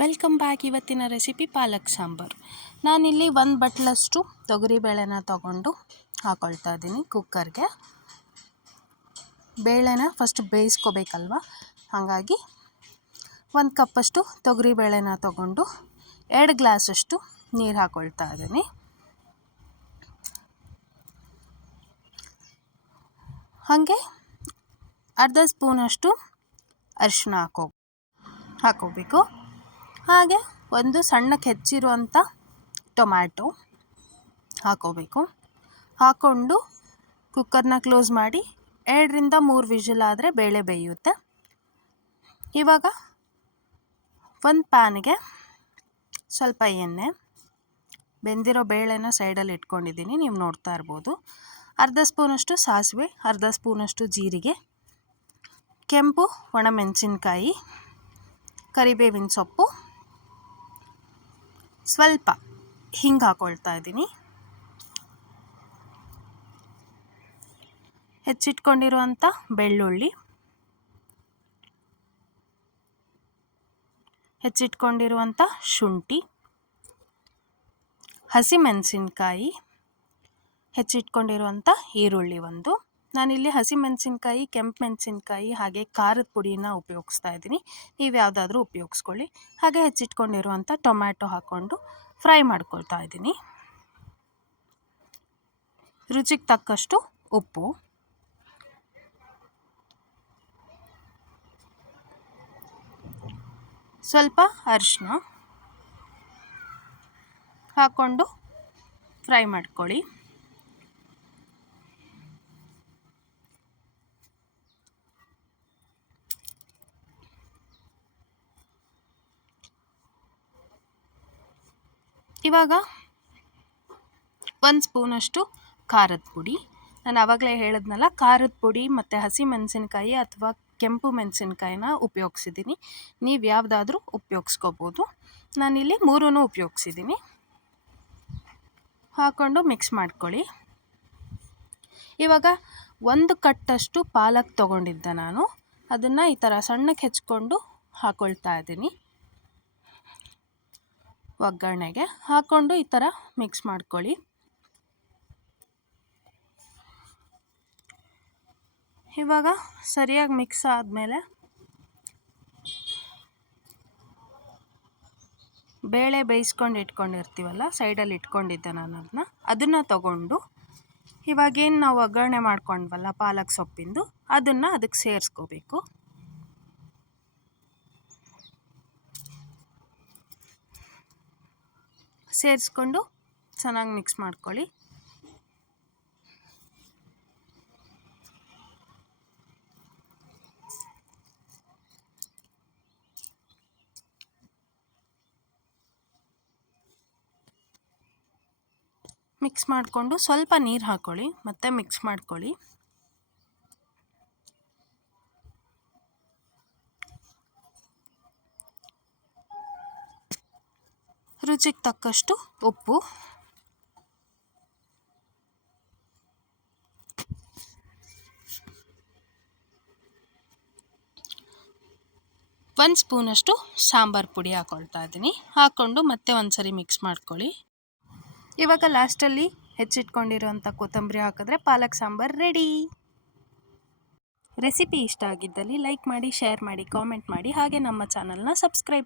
Welcome back. ಇವತ್ತಿನ recipe ಪಾಲಕ್ ಸಾಂಬಾರು. ನಾನಿಲ್ಲಿ 1 ಬಟ್ಲಷ್ಟು ತೊಗರಿಬೇಳೆನ ತಗೊಂಡು ಹಾಕೊಳ್ತಾ ಇದ್ದೀನಿ ಕುಕ್ಕರ್ಗೆ. ಬೇಳೆನ ಫಸ್ಟ್ ಬೇಯಿಸ್ಕೋಬೇಕಲ್ವ, ಹಾಗಾಗಿ 1 ಕಪ್ಪಷ್ಟು ತೊಗರಿಬೇಳೆನ ತಗೊಂಡು 2 ಗ್ಲಾಸಷ್ಟು ನೀರು ಹಾಕೊಳ್ತಾ ಇದ್ದೀನಿ. ಹಾಗೆ ಅರ್ಧ ಸ್ಪೂನಷ್ಟು ಅರಿಶಿನ ಹಾಕೋಬೇಕು. ಹಾಗೆ ಒಂದು ಸಣ್ಣಕ್ಕೆ ಹೆಚ್ಚಿರುವಂಥ ಟೊಮ್ಯಾಟೊ ಹಾಕೋಬೇಕು. ಹಾಕ್ಕೊಂಡು ಕುಕ್ಕರ್ನ ಕ್ಲೋಸ್ ಮಾಡಿ 2ರಿಂದ 3 ವಿಷಲ್ ಆದರೆ ಬೇಳೆ ಬೇಯುತ್ತೆ. ಇವಾಗ ಒಂದು ಪ್ಯಾನ್ಗೆ ಸ್ವಲ್ಪ ಎಣ್ಣೆ, ಬೆಂದಿರೋ ಬೇಳೆನ ಸೈಡಲ್ಲಿ ಇಟ್ಕೊಂಡಿದ್ದೀನಿ, ನೀವು ನೋಡ್ತಾ ಇರ್ಬೋದು. ಅರ್ಧ ಸ್ಪೂನಷ್ಟು ಸಾಸಿವೆ, ಅರ್ಧ ಸ್ಪೂನಷ್ಟು ಜೀರಿಗೆ, ಕೆಂಪು ಒಣಮೆಣಸಿನ್ಕಾಯಿ, ಕರಿಬೇವಿನ ಸೊಪ್ಪು, ಸ್ವಲ್ಪ ಹಿಂಗೆ ಹಾಕೊಳ್ತಾ ಇದ್ದೀನಿ. ಹೆಚ್ಚಿಟ್ಕೊಂಡಿರುವಂಥ ಬೆಳ್ಳುಳ್ಳಿ, ಹೆಚ್ಚಿಟ್ಕೊಂಡಿರುವಂಥ ಶುಂಠಿ, ಹಸಿಮೆಣಸಿನ್ಕಾಯಿ, ಹೆಚ್ಚಿಟ್ಕೊಂಡಿರುವಂಥ ಈರುಳ್ಳಿ ಒಂದು. ನಾನಿಲ್ಲಿ ಹಸಿಮೆಣಸಿನ್ಕಾಯಿ, ಕೆಂಪು ಮೆಣಸಿನ್ಕಾಯಿ ಹಾಗೆ ಖಾರದ ಪುಡಿನ ಉಪಯೋಗಿಸ್ತಾ ಇದ್ದೀನಿ, ನೀವು ಯಾವುದಾದ್ರೂ ಉಪಯೋಗಿಸ್ಕೊಳ್ಳಿ. ಹಾಗೆ ಹೆಚ್ಚಿಟ್ಕೊಂಡಿರುವಂಥ ಟೊಮ್ಯಾಟೊ ಹಾಕ್ಕೊಂಡು ಫ್ರೈ ಮಾಡ್ಕೊಳ್ತಾ ಇದ್ದೀನಿ. ರುಚಿಗೆ ತಕ್ಕಷ್ಟು ಉಪ್ಪು, ಸ್ವಲ್ಪ ಅರಿಶಿನ ಹಾಕ್ಕೊಂಡು ಫ್ರೈ ಮಾಡ್ಕೊಳ್ಳಿ. ಇವಾಗ 1 ಸ್ಪೂನಷ್ಟು ಖಾರದ ಪುಡಿ. ನಾನು ಆವಾಗಲೇ ಹೇಳಿದ್ನಲ್ಲ, ಖಾರದ ಪುಡಿ ಮತ್ತು ಹಸಿಮೆಣಸಿನ್ಕಾಯಿ ಅಥವಾ ಕೆಂಪು ಮೆಣಸಿನ್ಕಾಯಿನ ಉಪಯೋಗಿಸಿದ್ದೀನಿ, ನೀವು ಯಾವುದಾದ್ರೂ ಉಪಯೋಗಿಸ್ಕೋಬೋದು. ನಾನಿಲ್ಲಿ 3 ಉಪಯೋಗಿಸಿದ್ದೀನಿ. ಹಾಕ್ಕೊಂಡು ಮಿಕ್ಸ್ ಮಾಡ್ಕೊಳ್ಳಿ. ಇವಾಗ 1 ಕಟ್ಟಷ್ಟು ಪಾಲಕ್ ತೊಗೊಂಡಿದ್ದೆ ನಾನು, ಅದನ್ನು ಈ ಥರ ಸಣ್ಣಕ್ಕೆ ಹೆಚ್ಕೊಂಡು ಹಾಕ್ಕೊಳ್ತಾ ಇದ್ದೀನಿ. ಒಗ್ಗರಣೆಗೆ ಹಾಕ್ಕೊಂಡು ಈ ಥರ ಮಿಕ್ಸ್ ಮಾಡ್ಕೊಳ್ಳಿ. ಇವಾಗ ಸರಿಯಾಗಿ ಮಿಕ್ಸ್ ಆದಮೇಲೆ ಬೇಳೆ ಬೇಯಿಸ್ಕೊಂಡು ಇಟ್ಕೊಂಡಿರ್ತೀವಲ್ಲ, ಸೈಡಲ್ಲಿ ಇಟ್ಕೊಂಡಿದ್ದೆ ನಾನು ಅದನ್ನು ತಗೊಂಡು ಇವಾಗೇನು ನಾವು ಒಗ್ಗರಣೆ ಮಾಡ್ಕೊಂಡ್ವಲ್ಲ ಪಾಲಕ್ ಸೊಪ್ಪಿಂದು, ಅದನ್ನು ಅದಕ್ಕೆ ಸೇರಿಸ್ಕೋಬೇಕು. ಸೇರಿಸ್ಕೊಂಡು ಚೆನ್ನಾಗಿ ಮಿಕ್ಸ್ ಮಾಡ್ಕೊಳ್ಳಿ. ಮಿಕ್ಸ್ ಮಾಡಿಕೊಂಡು ಸ್ವಲ್ಪ ನೀರು ಹಾಕ್ಕೊಳ್ಳಿ, ಮತ್ತೆ ಮಿಕ್ಸ್ ಮಾಡ್ಕೊಳ್ಳಿ. ರುಚಿಗೆ ತಕ್ಕಷ್ಟು ಉಪ್ಪು, ಒಂದು ಸ್ಪೂನಷ್ಟು ಸಾಂಬಾರು ಪುಡಿ ಹಾಕ್ಕೊಳ್ತಾ ಇದ್ದೀನಿ. ಹಾಕ್ಕೊಂಡು ಮತ್ತೆ ಒಂದ್ಸರಿ ಮಿಕ್ಸ್ ಮಾಡ್ಕೊಳ್ಳಿ. ಇವಾಗ ಲಾಸ್ಟಲ್ಲಿ ಹೆಚ್ಚಿಟ್ಕೊಂಡಿರೋಂಥ ಕೊತ್ತಂಬರಿ ಹಾಕಿದ್ರೆ ಪಾಲಕ್ ಸಾಂಬಾರು ರೆಡಿ. ರೆಸಿಪಿ ಇಷ್ಟ ಆಗಿದ್ದಲ್ಲಿ ಲೈಕ್ ಮಾಡಿ, ಶೇರ್ ಮಾಡಿ, ಕಾಮೆಂಟ್ ಮಾಡಿ, ಹಾಗೆ ನಮ್ಮ ಚಾನಲ್ನ ಸಬ್ಸ್ಕ್ರೈಬ್